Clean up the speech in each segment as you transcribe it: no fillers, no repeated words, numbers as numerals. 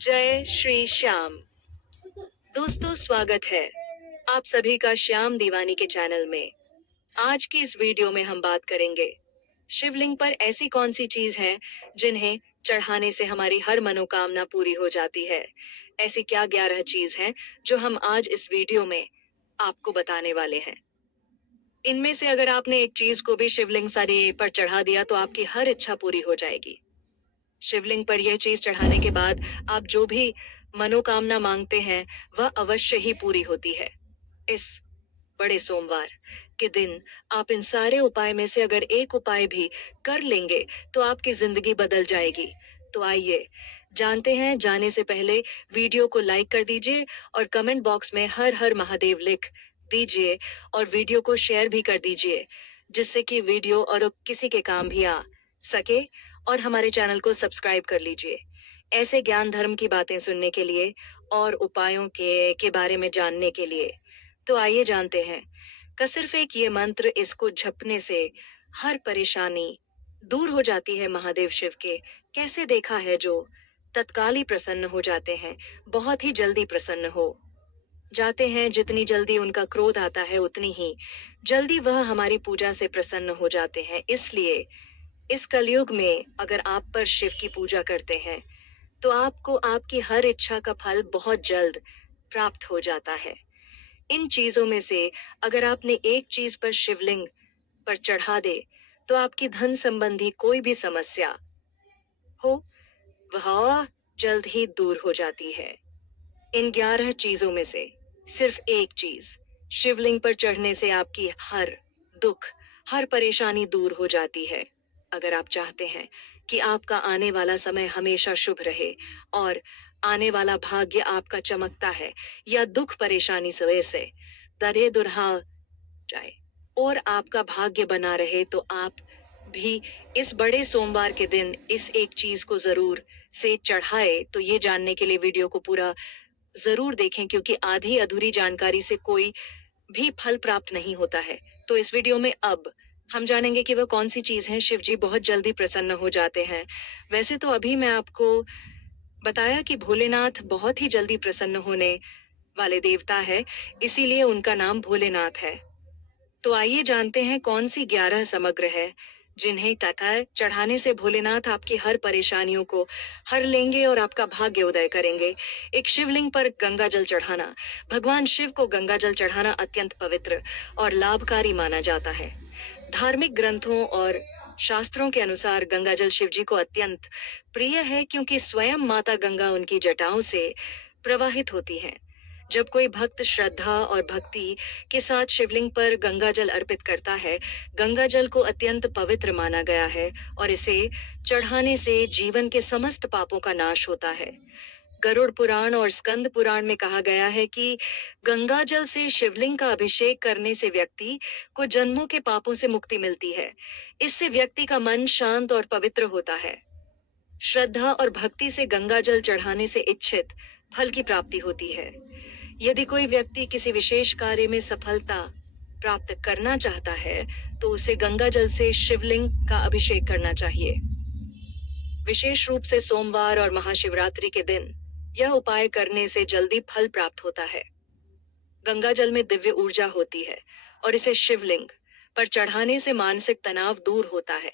जय श्री श्याम। दोस्तों, स्वागत है आप सभी का श्याम दीवानी के चैनल में। आज की इस वीडियो में हम बात करेंगे शिवलिंग पर ऐसी कौन सी चीज है जिन्हें चढ़ाने से हमारी हर मनोकामना पूरी हो जाती है। ऐसी क्या 11 चीज हैं जो हम आज इस वीडियो में आपको बताने वाले हैं। इनमें से अगर आपने एक चीज को भी शिवलिंग सारी पर चढ़ा दिया तो आपकी हर इच्छा पूरी हो जाएगी। शिवलिंग पर यह चीज चढ़ाने के बाद आप जो भी मनोकामना मांगते हैं वह अवश्य ही पूरी होती है। इस बड़े सोमवार के दिन आप इन सारे उपाय में से अगर एक उपाय भी कर लेंगे तो आपकी जिंदगी बदल जाएगी। तो आइए जानते हैं। जाने से पहले वीडियो को लाइक कर दीजिए और कमेंट बॉक्स में हर हर महादेव लिख दीजिए और वीडियो को शेयर भी कर दीजिए, जिससे कि वीडियो और किसी के काम भी आ सके। और हमारे चैनल को सब्सक्राइब कर लीजिए ऐसे ज्ञान धर्म की बातें सुनने के लिए और उपायों के बारे में जानने के लिए। तो आइए जानते हैं का सिर्फ एक ये मंत्र, इसको जपने से हर परेशानी दूर हो जाती है। महादेव शिव के कैसे देखा है जो तत्काल ही प्रसन्न हो जाते हैं, बहुत ही जल्दी प्रसन्न हो जाते हैं। जितनी जल्दी उनका क्रोध आता है उतनी ही जल्दी वह हमारी पूजा से प्रसन्न हो जाते हैं। इसलिए इस कलयुग में अगर आप पर शिव की पूजा करते हैं तो आपको आपकी हर इच्छा का फल बहुत जल्द प्राप्त हो जाता है। इन चीजों में से अगर आपने एक चीज पर शिवलिंग पर चढ़ा दे तो आपकी धन संबंधी कोई भी समस्या हो वह जल्द ही दूर हो जाती है। इन 11 चीजों में से सिर्फ एक चीज शिवलिंग पर चढ़ने से आपकी हर दुख, हर परेशानी दूर हो जाती है। अगर आप चाहते हैं कि आपका आने वाला समय हमेशा शुभ रहे और आने वाला भाग्य आपका चमकता है या दुख परेशानी से दरे दुरहा जाए और आपका भाग्य बना रहे, तो आप भी इस बड़े सोमवार के दिन इस एक चीज को जरूर से चढ़ाए। तो ये जानने के लिए वीडियो को पूरा जरूर देखें, क्योंकि आधी अधूरी जानकारी से कोई भी फल प्राप्त नहीं होता है। तो इस वीडियो में अब हम जानेंगे कि वह कौन सी चीज है शिव जी बहुत जल्दी प्रसन्न हो जाते हैं। वैसे तो अभी मैं आपको बताया कि भोलेनाथ बहुत ही जल्दी प्रसन्न होने वाले देवता है, इसीलिए उनका नाम भोलेनाथ है। तो आइए जानते हैं कौन सी 11 समग्र है जिन्हें तथा चढ़ाने से भोलेनाथ आपकी हर परेशानियों को हर लेंगे और आपका भाग्य उदय करेंगे। एक शिवलिंग पर गंगा जल चढ़ाना। भगवान शिव को गंगा जल चढ़ाना अत्यंत पवित्र और लाभकारी माना जाता है। धार्मिक ग्रंथों और शास्त्रों के अनुसार गंगा जल शिव जी को अत्यंत प्रिय है, क्योंकि स्वयं माता गंगा उनकी जटाओं से प्रवाहित होती है। जब कोई भक्त श्रद्धा और भक्ति के साथ शिवलिंग पर गंगा जल अर्पित करता है, गंगा जल को अत्यंत पवित्र माना गया है और इसे चढ़ाने से जीवन के समस्त पापों का नाश होता है। गरुड़ पुराण और स्कंद पुराण में कहा गया है कि गंगा जल से शिवलिंग का अभिषेक करने से व्यक्ति को जन्मों के पापों से मुक्ति मिलती है। इससे व्यक्ति का मन शांत और पवित्र होता है। श्रद्धा और भक्ति से गंगा जल चढ़ाने से इच्छित फल की प्राप्ति होती है। यदि कोई व्यक्ति किसी विशेष कार्य में सफलता प्राप्त करना चाहता है तो उसे गंगा जल से शिवलिंग का अभिषेक करना चाहिए। विशेष रूप से सोमवार और महाशिवरात्रि के दिन यह उपाय करने से जल्दी फल प्राप्त होता है। गंगा जल में दिव्य ऊर्जा होती है और इसे शिवलिंग पर चढ़ाने से मानसिक तनाव दूर होता है।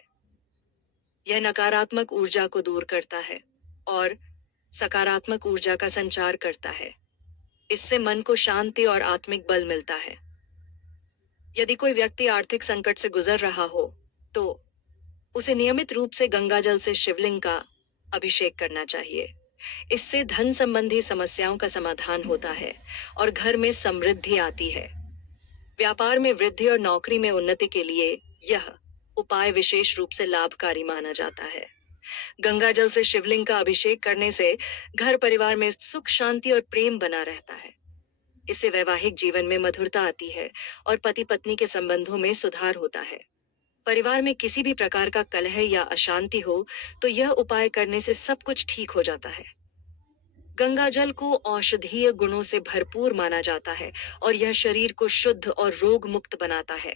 यह नकारात्मक ऊर्जा को दूर करता है और सकारात्मक ऊर्जा का संचार करता है। इससे मन को शांति और आत्मिक बल मिलता है। यदि कोई व्यक्ति आर्थिक संकट से गुजर रहा हो तो उसे नियमित रूप से गंगा जल से शिवलिंग का अभिषेक करना चाहिए। इससे धन संबंधी समस्याओं का समाधान होता है और घर में समृद्धि आती है। व्यापार में वृद्धि और नौकरी में उन्नति के लिए यह उपाय विशेष रूप से लाभकारी माना जाता है। गंगा जल से शिवलिंग का अभिषेक करने से घर परिवार में सुख, शांति और प्रेम बना रहता है। इससे वैवाहिक जीवन में मधुरता आती है और पति पत्नी के संबंधों में सुधार होता है। परिवार में किसी भी प्रकार का कलह या अशांति हो तो यह उपाय करने से सब कुछ ठीक हो जाता है। गंगा जल को औषधीय गुणों से भरपूर माना जाता है और यह शरीर को शुद्ध और रोग मुक्त बनाता है।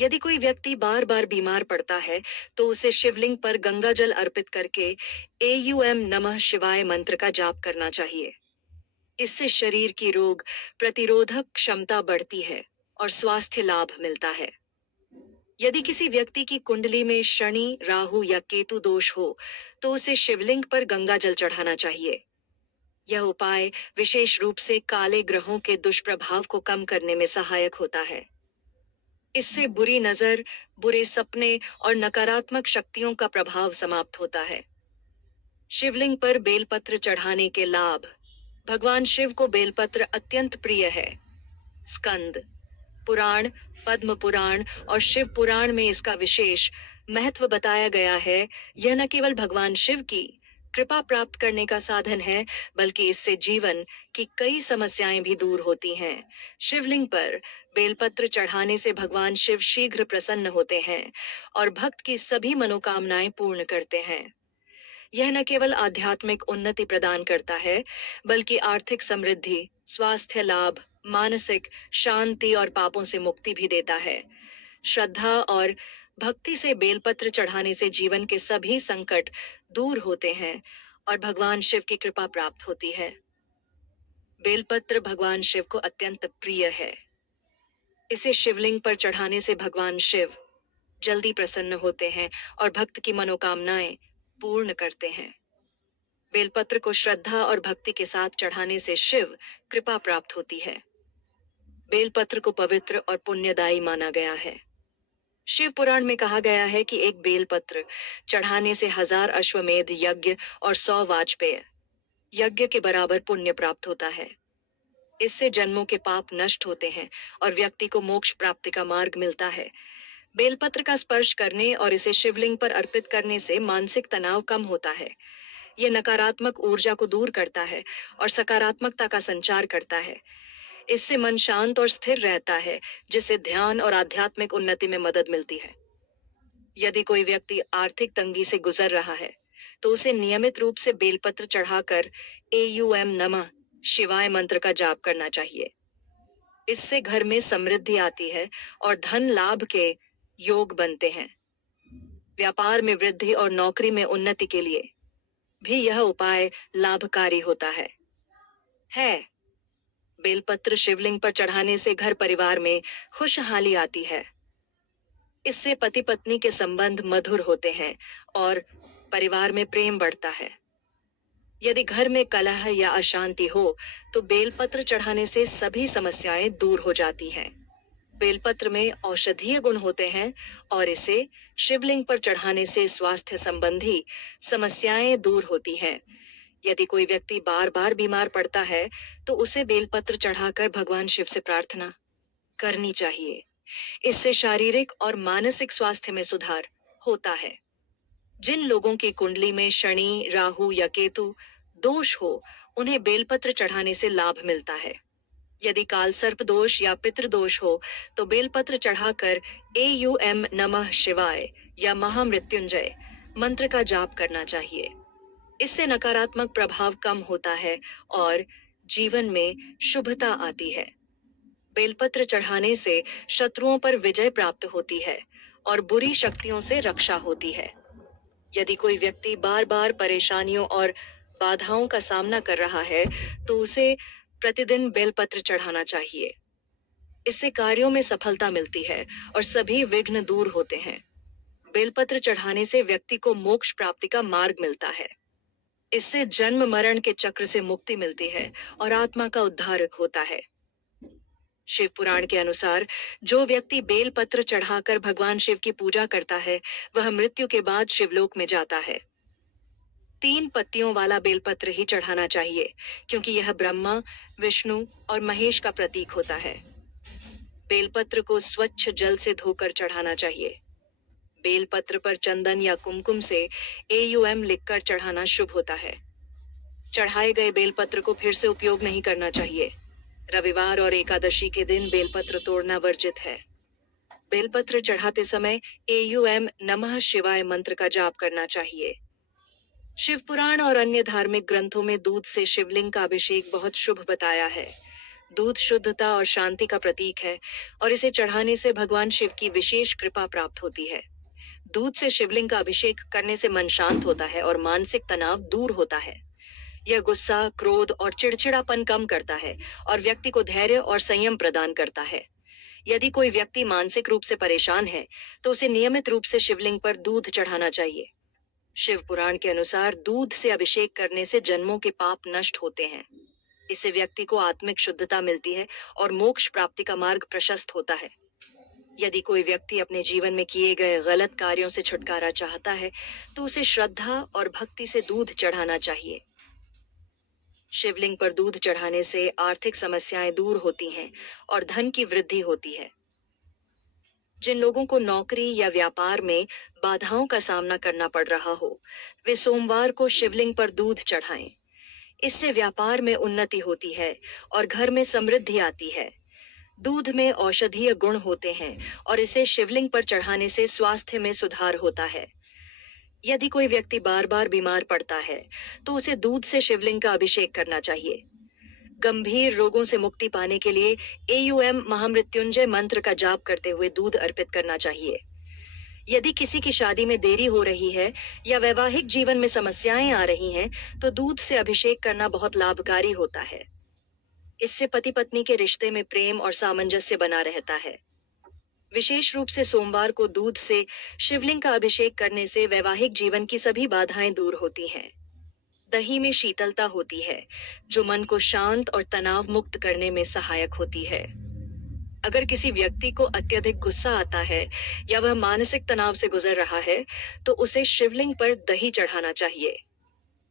यदि कोई व्यक्ति बार बार बीमार पड़ता है तो उसे शिवलिंग पर गंगा जल अर्पित करके एयूएम नमः शिवाय मंत्र का जाप करना चाहिए। इससे शरीर की रोग प्रतिरोधक क्षमता बढ़ती है और स्वास्थ्य लाभ मिलता है। यदि किसी व्यक्ति की कुंडली में शनि, राहु या केतु दोष हो, तो उसे शिवलिंग पर गंगा जल चढ़ाना चाहिए। यह उपाय विशेष रूप से काले ग्रहों के दुष्प्रभाव को कम करने में सहायक होता है। इससे बुरी नजर, बुरे सपने और नकारात्मक शक्तियों का प्रभाव समाप्त होता है। शिवलिंग पर बेलपत्र चढ़ाने के लाभ। भगवान शिव को बेलपत्र अत्यंत प्रिय है। स्कंद पुराण, पद्म पुराण और शिव पुराण में इसका विशेष महत्व बताया गया है। यह न केवल भगवान शिव की कृपा प्राप्त करने का साधन है, बल्कि इससे जीवन की कई समस्याएं भी दूर होती हैं। शिवलिंग पर बेलपत्र चढ़ाने से भगवान शिव शीघ्र प्रसन्न होते हैं और भक्त की सभी मनोकामनाएं पूर्ण करते हैं। यह न केवल आध्यात्मिक उन्नति प्रदान करता है, बल्कि आर्थिक समृद्धि, स्वास्थ्य लाभ, मानसिक शांति और पापों से मुक्ति भी देता है। श्रद्धा और भक्ति से बेलपत्र चढ़ाने से जीवन के सभी संकट दूर होते हैं और भगवान शिव की कृपा प्राप्त होती है। बेलपत्र भगवान शिव को अत्यंत प्रिय है। इसे शिवलिंग पर चढ़ाने से भगवान शिव जल्दी प्रसन्न होते हैं और भक्त की मनोकामनाएं पूर्ण करते हैं। बेलपत्र को श्रद्धा और भक्ति के साथ चढ़ाने से शिव कृपा प्राप्त होती है। बेलपत्र को पवित्र और पुण्यदायी माना गया है। शिव पुराण में कहा गया है कि एक बेलपत्र चढ़ाने से 1000 अश्वमेध यज्ञ और 100 वाजपेय यज्ञ के बराबर पुण्य प्राप्त होता है। इससे जन्मों के पाप नष्ट होते हैं और व्यक्ति को मोक्ष प्राप्ति का मार्ग मिलता है। बेलपत्र का स्पर्श करने और इसे शिवलिंग पर अर्पित करने से मानसिक तनाव कम होता है। यह नकारात्मक ऊर्जा को दूर करता है और सकारात्मकता का संचार करता है। इससे मन शांत और स्थिर रहता है, जिससे ध्यान और आध्यात्मिक उन्नति में मदद मिलती है। यदि कोई व्यक्ति आर्थिक तंगी से गुजर रहा है, तो उसे नियमित रूप से बेलपत्र चढ़ाकर एयूएम नमः शिवाय मंत्र का जाप करना चाहिए। इससे घर में समृद्धि आती है और धन लाभ के योग बनते हैं। व्यापार में वृद्धि और नौकरी में उन्नति के लिए भी यह उपाय लाभकारी होता है। बेलपत्र शिवलिंग पर चढ़ाने से घर परिवार में खुशहाली आती है। इससे पति पत्नी के संबंध मधुर होते हैं और परिवार में प्रेम बढ़ता है। यदि घर में कलह या अशांति हो, तो बेलपत्र चढ़ाने से सभी समस्याएं दूर हो जाती हैं। बेलपत्र में औषधीय गुण होते हैं और इसे शिवलिंग पर चढ़ाने से स्वास्थ्य संबंधी समस्याएं दूर होती हैं। यदि कोई व्यक्ति बार बार बीमार पड़ता है, तो उसे बेलपत्र चढ़ाकर भगवान शिव से प्रार्थना करनी चाहिए। इससे शारीरिक और मानसिक स्वास्थ्य में सुधार होता है। जिन लोगों की कुंडली में शनि, राहु या केतु दोष हो, उन्हें बेलपत्र चढ़ाने से लाभ मिलता है। यदि काल सर्प दोष या पितृदोष हो, तो बेलपत्र चढ़ाकर एयूएम नमः शिवाय या महामृत्युंजय मंत्र का जाप करना चाहिए। इससे नकारात्मक प्रभाव कम होता है और जीवन में शुभता आती है। बेलपत्र चढ़ाने से शत्रुओं पर विजय प्राप्त होती है और बुरी शक्तियों से रक्षा होती है। यदि कोई व्यक्ति बार बार परेशानियों और बाधाओं का सामना कर रहा है, तो उसे प्रतिदिन बेलपत्र चढ़ाना चाहिए। इससे कार्यों में सफलता मिलती है और सभी विघ्न दूर होते हैं। बेलपत्र चढ़ाने से व्यक्ति को मोक्ष प्राप्ति का मार्ग मिलता है। इससे जन्म मरण के चक्र से मुक्ति मिलती है और आत्मा का उद्धार होता है। शिव पुराण के अनुसार जो व्यक्ति बेलपत्र चढ़ाकर भगवान शिव की पूजा करता है, वह मृत्यु के बाद शिवलोक में जाता है। 3 पत्तियों वाला बेलपत्र ही चढ़ाना चाहिए, क्योंकि यह ब्रह्मा, विष्णु और महेश का प्रतीक होता है। बेलपत्र को स्वच्छ जल से धोकर चढ़ाना चाहिए। बेलपत्र पर चंदन या कुमकुम से एयूएम लिखकर चढ़ाना शुभ होता है। चढ़ाए गए बेलपत्र को फिर से उपयोग नहीं करना चाहिए। रविवार और एकादशी के दिन बेलपत्र तोड़ना वर्जित है। बेलपत्र चढ़ाते समय एयूएम नमः शिवाय मंत्र का जाप करना चाहिए। शिव पुराण और अन्य धार्मिक ग्रंथों में दूध से शिवलिंग का अभिषेक बहुत शुभ बताया है। दूध शुद्धता और शांति का प्रतीक है और इसे चढ़ाने से भगवान शिव की विशेष कृपा प्राप्त होती है। दूध से शिवलिंग का अभिषेक करने से मन शांत होता है और मानसिक तनाव दूर होता है। यह गुस्सा, क्रोध और चिड़चिड़ापन कम करता है और व्यक्ति को धैर्य और संयम प्रदान करता है। यदि कोई व्यक्ति मानसिक रूप से परेशान है, तो उसे नियमित रूप से शिवलिंग पर दूध चढ़ाना चाहिए। शिव पुराण के अनुसार दूध से अभिषेक करने से जन्मों के पाप नष्ट होते हैं। इससे व्यक्ति को आत्मिक शुद्धता मिलती है और मोक्ष प्राप्ति का मार्ग प्रशस्त होता है। यदि कोई व्यक्ति अपने जीवन में किए गए गलत कार्यों से छुटकारा चाहता है, तो उसे श्रद्धा और भक्ति से दूध चढ़ाना चाहिए। शिवलिंग पर दूध चढ़ाने से आर्थिक समस्याएं दूर होती हैं और धन की वृद्धि होती है। जिन लोगों को नौकरी या व्यापार में बाधाओं का सामना करना पड़ रहा हो, वे सोमवार को शिवलिंग पर दूध चढ़ाएं। इससे व्यापार में उन्नति होती है और घर में समृद्धि आती है। दूध में औषधीय गुण होते हैं और इसे शिवलिंग पर चढ़ाने से स्वास्थ्य में सुधार होता है। यदि कोई व्यक्ति बार बार बीमार पड़ता है, तो उसे दूध से शिवलिंग का अभिषेक करना चाहिए। गंभीर रोगों से मुक्ति पाने के लिए AUM महामृत्युंजय मंत्र का जाप करते हुए दूध अर्पित करना चाहिए। यदि किसी की शादी में देरी हो रही है या वैवाहिक जीवन में समस्याएं आ रही हैं, तो दूध से अभिषेक करना बहुत लाभकारी होता है। इससे पति पत्नी के रिश्ते में प्रेम और सामंजस्य बना रहता है। विशेष रूप से सोमवार को दूध से शिवलिंग का अभिषेक करने से वैवाहिक जीवन की सभी बाधाएं दूर होती हैं। दही में शीतलता होती है, जो मन को शांत और तनाव मुक्त करने में सहायक होती है। अगर किसी व्यक्ति को अत्यधिक गुस्सा आता है या वह मानसिक तनाव से गुजर रहा है, तो उसे शिवलिंग पर दही चढ़ाना चाहिए।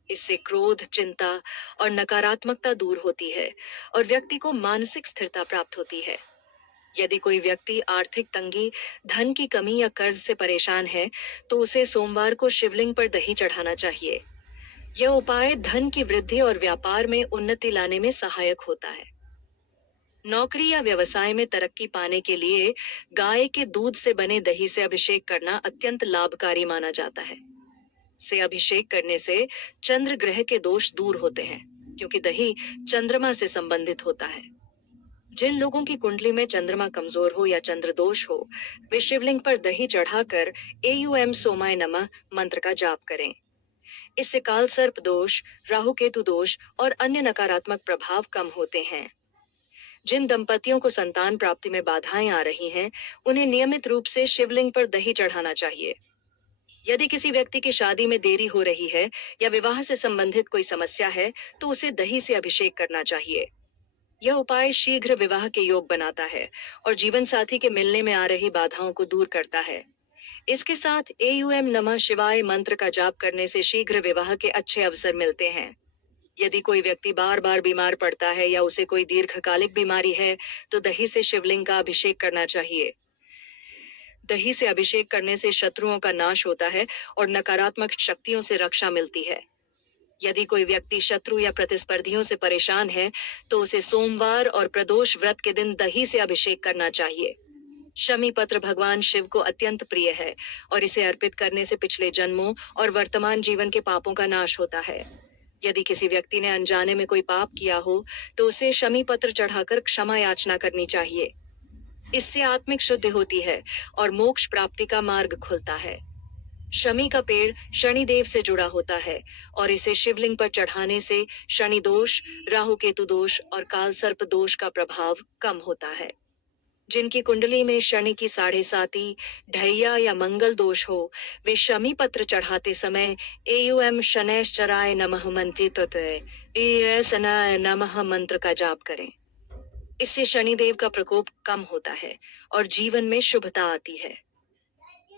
इससे क्रोध, चिंता और नकारात्मकता दूर होती है और व्यक्ति को मानसिक स्थिरता प्राप्त होती है। यदि कोई व्यक्ति आर्थिक तंगी, धन की कमी या कर्ज से परेशान है, तो उसे सोमवार को शिवलिंग पर दही चढ़ाना चाहिए। यह उपाय धन की वृद्धि और व्यापार में उन्नति लाने में सहायक होता है। नौकरी या व्यवसाय में तरक्की पाने के लिए गाय के दूध से बने दही से अभिषेक करना अत्यंत लाभकारी माना जाता है। से अभिषेक करने से चंद्र ग्रह के दोष दूर होते हैं, क्योंकि दही चंद्रमा से संबंधित होता है। जिन लोगों की कुंडली में चंद्रमा कमजोर हो या चंद्र दोष हो, वे शिवलिंग पर दही चढ़ाकर AUM सोमाय नमः मंत्र का जाप करें। इससे काल सर्प दोष, राहु केतु दोष और अन्य नकारात्मक प्रभाव कम होते हैं। जिन दंपतियों को संतान प्राप्ति में बाधाएं आ रही हैं, उन्हें नियमित रूप से शिवलिंग पर दही चढ़ाना चाहिए। यदि किसी व्यक्ति की शादी में देरी हो रही है या विवाह से संबंधित कोई समस्या है, तो उसे दही से अभिषेक करना चाहिए। यह उपाय शीघ्र विवाह के योग बनाता है और जीवन साथी के मिलने में आ रही बाधाओं को दूर करता है। इसके साथ AUM नमः शिवाय मंत्र का जाप करने से शीघ्र विवाह के अच्छे अवसर मिलते हैं। यदि कोई व्यक्ति बार बार बीमार पड़ता है या उसे कोई दीर्घकालिक बीमारी है, तो दही से शिवलिंग का अभिषेक करना चाहिए। दही से अभिषेक करने से शत्रुओं का नाश होता है और नकारात्मक शक्तियों से रक्षा मिलती है। यदि कोई व्यक्ति शत्रु या प्रतिस्पर्धियों से परेशान है, तो उसे सोमवार और प्रदोष व्रत के दिन दही से अभिषेक करना चाहिए। शमी पत्र भगवान शिव को अत्यंत प्रिय है और इसे अर्पित करने से पिछले जन्मों और वर्तमान जीवन के पापों का नाश होता है। यदि किसी व्यक्ति ने अनजाने में कोई पाप किया हो, तो उसे शमी पत्र चढ़ाकर क्षमा याचना करनी चाहिए। इससे आत्मिक शुद्धि होती है और मोक्ष प्राप्ति का मार्ग खुलता है। शमी का पेड़ शनि देव से जुड़ा होता है और इसे शिवलिंग पर चढ़ाने से शनि दोष, राहु केतु दोष और काल सर्प दोष का प्रभाव कम होता है। जिनकी कुंडली में शनि की 7.5, ढैया या मंगल दोष हो, वे शमी पत्र चढ़ाते समय AUM शनैश्चराय नमः सनाय नमः मंत्र का जाप करें। इससे शनिदेव का प्रकोप कम होता है और जीवन में शुभता आती है।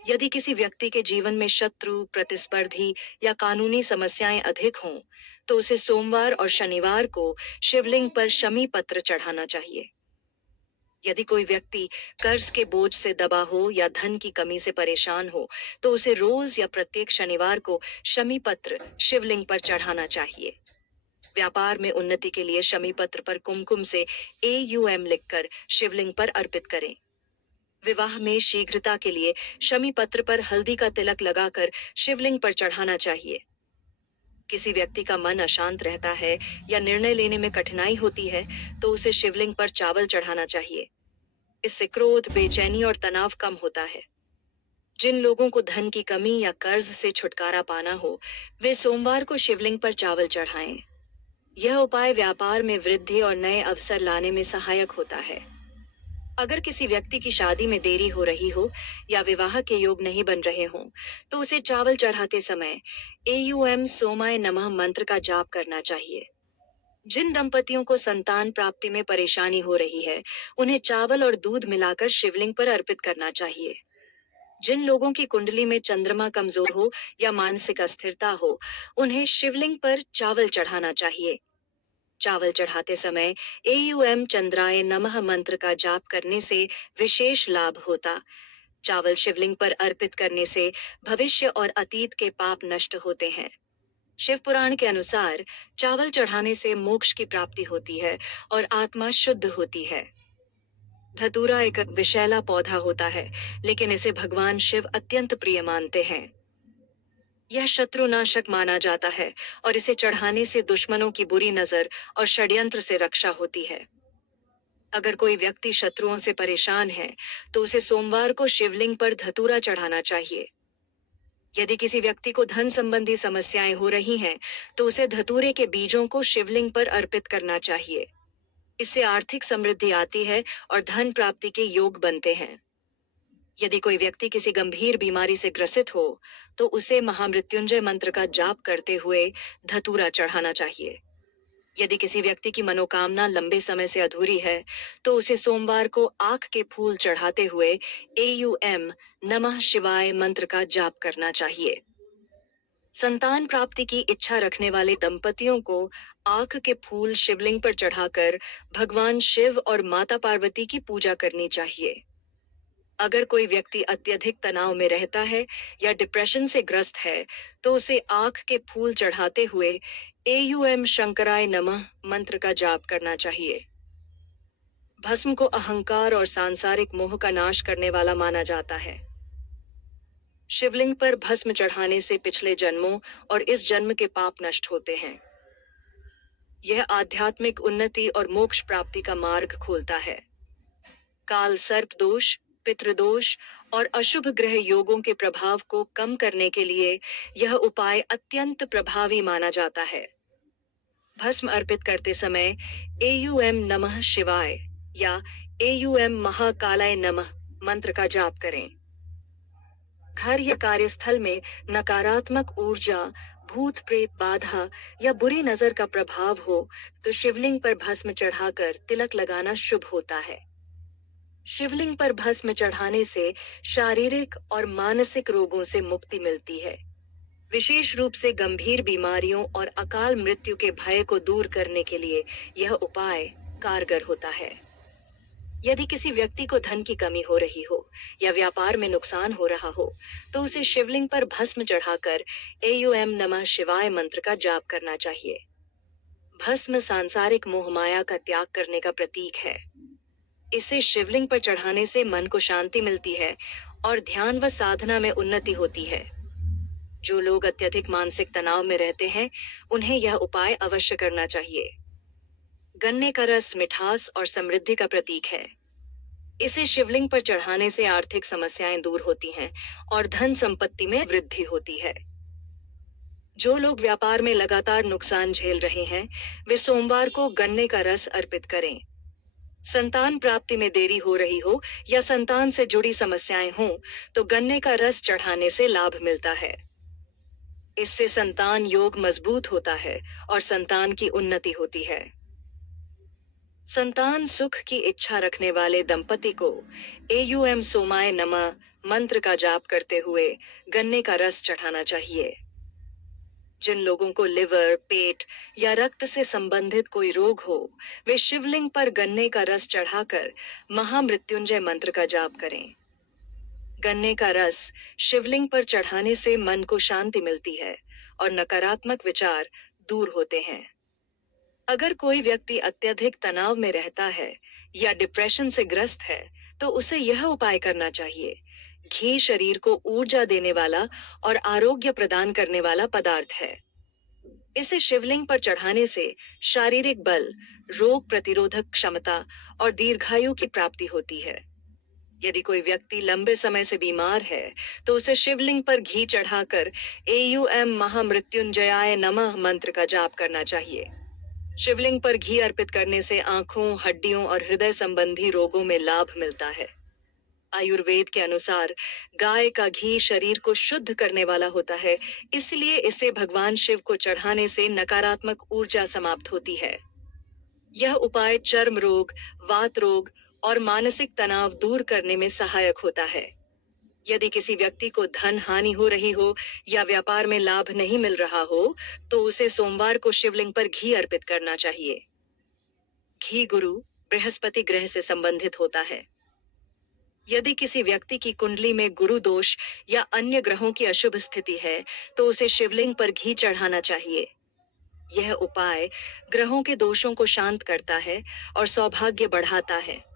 यदि किसी व्यक्ति के जीवन में शत्रु, प्रतिस्पर्धी या कानूनी समस्याएं अधिक हों, तो उसे सोमवार और शनिवार को शिवलिंग पर शमी पत्र चढ़ाना चाहिए। यदि कोई व्यक्ति कर्ज के बोझ से दबा हो या धन की कमी से परेशान हो, तो उसे रोज या प्रत्येक शनिवार को शमी पत्र शिवलिंग पर चढ़ाना चाहिए। व्यापार में उन्नति के लिए शमी पत्र पर कुमकुम से AUM लिखकर शिवलिंग पर अर्पित करें। विवाह में शीघ्रता के लिए शमी पत्र पर हल्दी का तिलक लगाकर शिवलिंग पर चढ़ाना चाहिए। किसी व्यक्ति का मन अशांत रहता है या निर्णय लेने में कठिनाई होती है, तो उसे शिवलिंग पर चावल चढ़ाना चाहिए। इससे क्रोध, बेचैनी और तनाव कम होता है। जिन लोगों को धन की कमी या कर्ज से छुटकारा पाना हो, वे सोमवार को शिवलिंग पर चावल चढ़ाएं। यह उपाय व्यापार में वृद्धि और नए अवसर लाने में सहायक होता है। अगर किसी व्यक्ति की शादी में देरी हो रही हो या विवाह के योग नहीं बन रहे हों, तो उसे चावल चढ़ाते समय एयूएम सोमाय नमः मंत्र का जाप करना चाहिए। जिन दंपतियों को संतान प्राप्ति में परेशानी हो रही है, उन्हें चावल और दूध मिलाकर शिवलिंग पर अर्पित करना चाहिए। जिन लोगों की कुंडली में चंद्रमा कमजोर हो या मानसिक अस्थिरता हो, उन्हें शिवलिंग पर चावल चढ़ाना चाहिए। चावल चढ़ाते समय एयूएम चंद्राय नमः मंत्र का जाप करने से विशेष लाभ होता। चावल शिवलिंग पर अर्पित करने से भविष्य और अतीत के पाप नष्ट होते हैं। शिव पुराण के अनुसार चावल चढ़ाने से मोक्ष की प्राप्ति होती है और आत्मा शुद्ध होती है। धतूरा एक विषैला पौधा होता है, लेकिन इसे भगवान शिव अत्यंत प्रिय मानते हैं। यह शत्रुनाशक माना जाता है और इसे चढ़ाने से दुश्मनों की बुरी नजर और षड्यंत्र से रक्षा होती है। अगर कोई व्यक्ति शत्रुओं से परेशान है, तो उसे सोमवार को शिवलिंग पर धतूरा चढ़ाना चाहिए। यदि किसी व्यक्ति को धन संबंधी समस्याएं हो रही हैं, तो उसे धतूरे के बीजों को शिवलिंग पर अर्पित करना चाहिए। इससे आर्थिक समृद्धि आती है और धन प्राप्ति के योग बनते हैं। यदि कोई व्यक्ति किसी गंभीर बीमारी से ग्रसित हो, तो उसे महामृत्युंजय मंत्र का जाप करते हुए धतूरा चढ़ाना चाहिए। यदि किसी व्यक्ति की मनोकामना लंबे समय से अधूरी है, तो उसे सोमवार को आँख के फूल चढ़ाते हुए एयूएम नमः शिवाय मंत्र का जाप करना चाहिए। संतान प्राप्ति की इच्छा रखने वाले दंपतियों को आँख के फूल शिवलिंग पर चढ़ाकर भगवान शिव और माता पार्वती की पूजा करनी चाहिए। अगर कोई व्यक्ति अत्यधिक तनाव में रहता है या डिप्रेशन से ग्रस्त है, तो उसे आँख के फूल चढ़ाते हुए एयूएम शंकराय नमः मंत्र का जाप करना चाहिए। भस्म को अहंकार और सांसारिक मोह का नाश करने वाला माना जाता है। शिवलिंग पर भस्म चढ़ाने से पिछले जन्मों और इस जन्म के पाप नष्ट होते हैं। यह आध्यात्मिक उन्नति और मोक्ष प्राप्ति का मार्ग खोलता है। काल सर्प दोष, पितृदोष और अशुभ ग्रह योगों के प्रभाव को कम करने के लिए यह उपाय अत्यंत प्रभावी माना जाता है। भस्म अर्पित करते समय एयूएम नमः शिवाय या एयूएम महाकालाय नमः मंत्र का जाप करें। घर या कार्यस्थल में नकारात्मक ऊर्जा, भूत प्रेत बाधा या बुरी नजर का प्रभाव हो, तो शिवलिंग पर भस्म चढ़ाकर तिलक लगाना शुभ होता है। शिवलिंग पर भस्म चढ़ाने से शारीरिक और मानसिक रोगों से मुक्ति मिलती है। विशेष रूप से गंभीर बीमारियों और अकाल मृत्यु के भय को दूर करने के लिए यह उपाय कारगर होता है। यदि किसी व्यक्ति को धन की कमी हो रही हो या व्यापार में नुकसान हो रहा हो, तो उसे शिवलिंग पर भस्म चढ़ाकर एयूएम नमः शिवाय मंत्र का जाप करना चाहिए। भस्म सांसारिक मोहमाया का त्याग करने का प्रतीक है। इसे शिवलिंग पर चढ़ाने से मन को शांति मिलती है और ध्यान व साधना में उन्नति होती है। जो लोग अत्यधिक मानसिक तनाव में रहते हैं, उन्हें यह उपाय अवश्य करना चाहिए। गन्ने का रस मिठास और समृद्धि का प्रतीक है। इसे शिवलिंग पर चढ़ाने से आर्थिक समस्याएं दूर होती हैं और धन संपत्ति में वृद्धि होती है। जो लोग व्यापार में लगातार नुकसान झेल रहे हैं, वे सोमवार को गन्ने का रस अर्पित करें। संतान प्राप्ति में देरी हो रही हो या संतान से जुड़ी समस्याएं हों, तो गन्ने का रस चढ़ाने से लाभ मिलता है। इससे संतान योग मजबूत होता है और संतान की उन्नति होती है। संतान सुख की इच्छा रखने वाले दंपति को एयूएम सोमाय नमः मंत्र का जाप करते हुए गन्ने का रस चढ़ाना चाहिए। जिन लोगों को लिवर, पेट या रक्त से संबंधित कोई रोग हो, वे शिवलिंग पर गन्ने का रस चढ़ाकर महामृत्युंजय मंत्र का जाप करें। गन्ने का रस शिवलिंग पर चढ़ाने से मन को शांति मिलती है और नकारात्मक विचार दूर होते हैं। अगर कोई व्यक्ति अत्यधिक तनाव में रहता है या डिप्रेशन से ग्रस्त है, तो उसे यह उपाय करना चाहिए। घी शरीर को ऊर्जा देने वाला और आरोग्य प्रदान करने वाला पदार्थ है। इसे शिवलिंग पर चढ़ाने से शारीरिक बल, रोग प्रतिरोधक क्षमता और दीर्घायु की प्राप्ति होती है। यदि कोई व्यक्ति लंबे समय से बीमार है, तो उसे शिवलिंग पर घी चढ़ाकर एयूएम महामृत्युंजयाय नमः मंत्र का जाप करना चाहिए। शिवलिंग पर घी अर्पित करने से आंखों, हड्डियों और हृदय संबंधी रोगों में लाभ मिलता है। आयुर्वेद के अनुसार गाय का घी शरीर को शुद्ध करने वाला होता है, इसलिए इसे भगवान शिव को चढ़ाने से नकारात्मक ऊर्जा समाप्त होती है। यह उपाय चर्म रोग, वात रोग और मानसिक तनाव दूर करने में सहायक होता है। यदि किसी व्यक्ति को धन हानि हो रही हो या व्यापार में लाभ नहीं मिल रहा हो, तो उसे सोमवार को शिवलिंग पर घी अर्पित करना चाहिए। घी गुरु बृहस्पति ग्रह से संबंधित होता है। यदि किसी व्यक्ति की कुंडली में गुरु दोष या अन्य ग्रहों की अशुभ स्थिति है, तो उसे शिवलिंग पर घी चढ़ाना चाहिए। यह उपाय ग्रहों के दोषों को शांत करता है और सौभाग्य बढ़ाता है।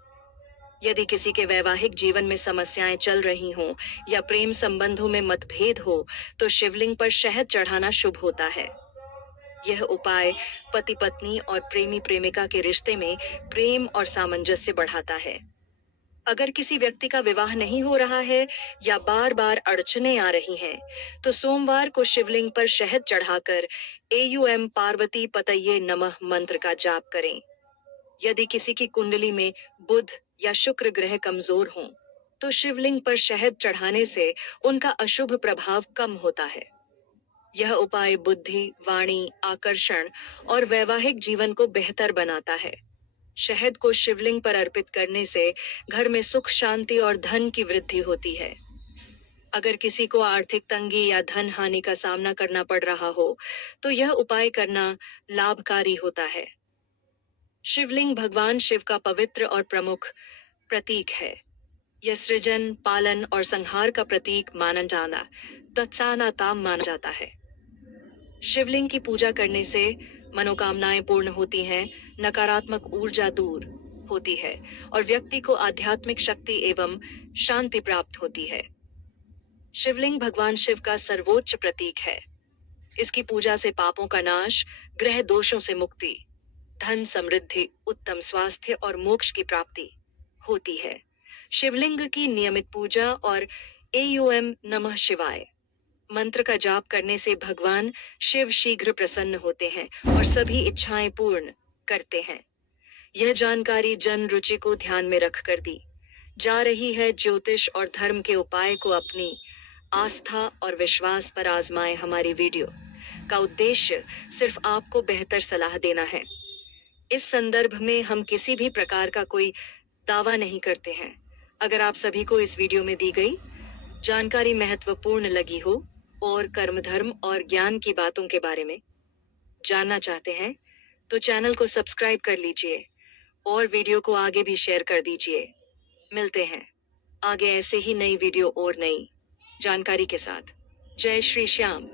यदि किसी के वैवाहिक जीवन में समस्याएं चल रही हों या प्रेम संबंधों में मतभेद हो, तो शिवलिंग पर शहद चढ़ाना शुभ होता है। यह उपाय पति पत्नी और प्रेमी प्रेमिका के रिश्ते में प्रेम और सामंजस्य बढ़ाता है। अगर किसी व्यक्ति का विवाह नहीं हो रहा है या बार बार अड़चनें आ रही हैं, तो सोमवार को शिवलिंग पर शहद चढ़ाकर एयूएम पार्वती पतये नमः मंत्र का जाप करें। यदि किसी की कुंडली में बुध या शुक्र ग्रह कमजोर हों, तो शिवलिंग पर शहद चढ़ाने से उनका अशुभ प्रभाव कम होता है। यह उपाय बुद्धि, वाणी, आकर्षण और वैवाहिक जीवन को बेहतर बनाता है। शहद को शिवलिंग पर अर्पित करने से घर में सुख, शांति और धन की वृद्धि होती है। अगर किसी को आर्थिक तंगी या धन हानि का सामना करना पड़ रहा हो, तो यह उपाय करना लाभकारी होता है। शिवलिंग भगवान शिव का पवित्र और प्रमुख प्रतीक है। यह सृजन, पालन और संहार का प्रतीक माना जाता है। शिवलिंग की पूजा करने से मनोकामनाएं पूर्ण होती हैं, नकारात्मक ऊर्जा दूर होती है और व्यक्ति को आध्यात्मिक शक्ति एवं शांति प्राप्त होती है। शिवलिंग भगवान शिव का सर्वोच्च प्रतीक है। इसकी पूजा से पापों का नाश, ग्रह दोषों से मुक्ति, धन समृद्धि, उत्तम स्वास्थ्य और मोक्ष की प्राप्ति होती है। शिवलिंग की नियमित पूजा और एयूएम नमः शिवाय मंत्र का जाप करने से भगवान शिव शीघ्र प्रसन्न होते हैं और सभी इच्छाएं पूर्ण करते हैं। यह जानकारी जन रुचि को ध्यान में रखकर दी जा रही है। ज्योतिष और धर्म के उपाय को अपनी आस्था और विश्वास पर आजमाएं। हमारी वीडियो का उद्देश्य सिर्फ आपको बेहतर सलाह देना है। इस संदर्भ में हम किसी भी प्रकार का कोई दावा नहीं करते हैं। अगर आप सभी को इस वीडियो में दी गई जानकारी महत्वपूर्ण लगी हो और कर्म, धर्म और ज्ञान की बातों के बारे में जानना चाहते हैं, तो चैनल को सब्सक्राइब कर लीजिए और वीडियो को आगे भी शेयर कर दीजिए। मिलते हैं आगे ऐसे ही नई वीडियो और नई जानकारी के साथ। जय श्री श्याम।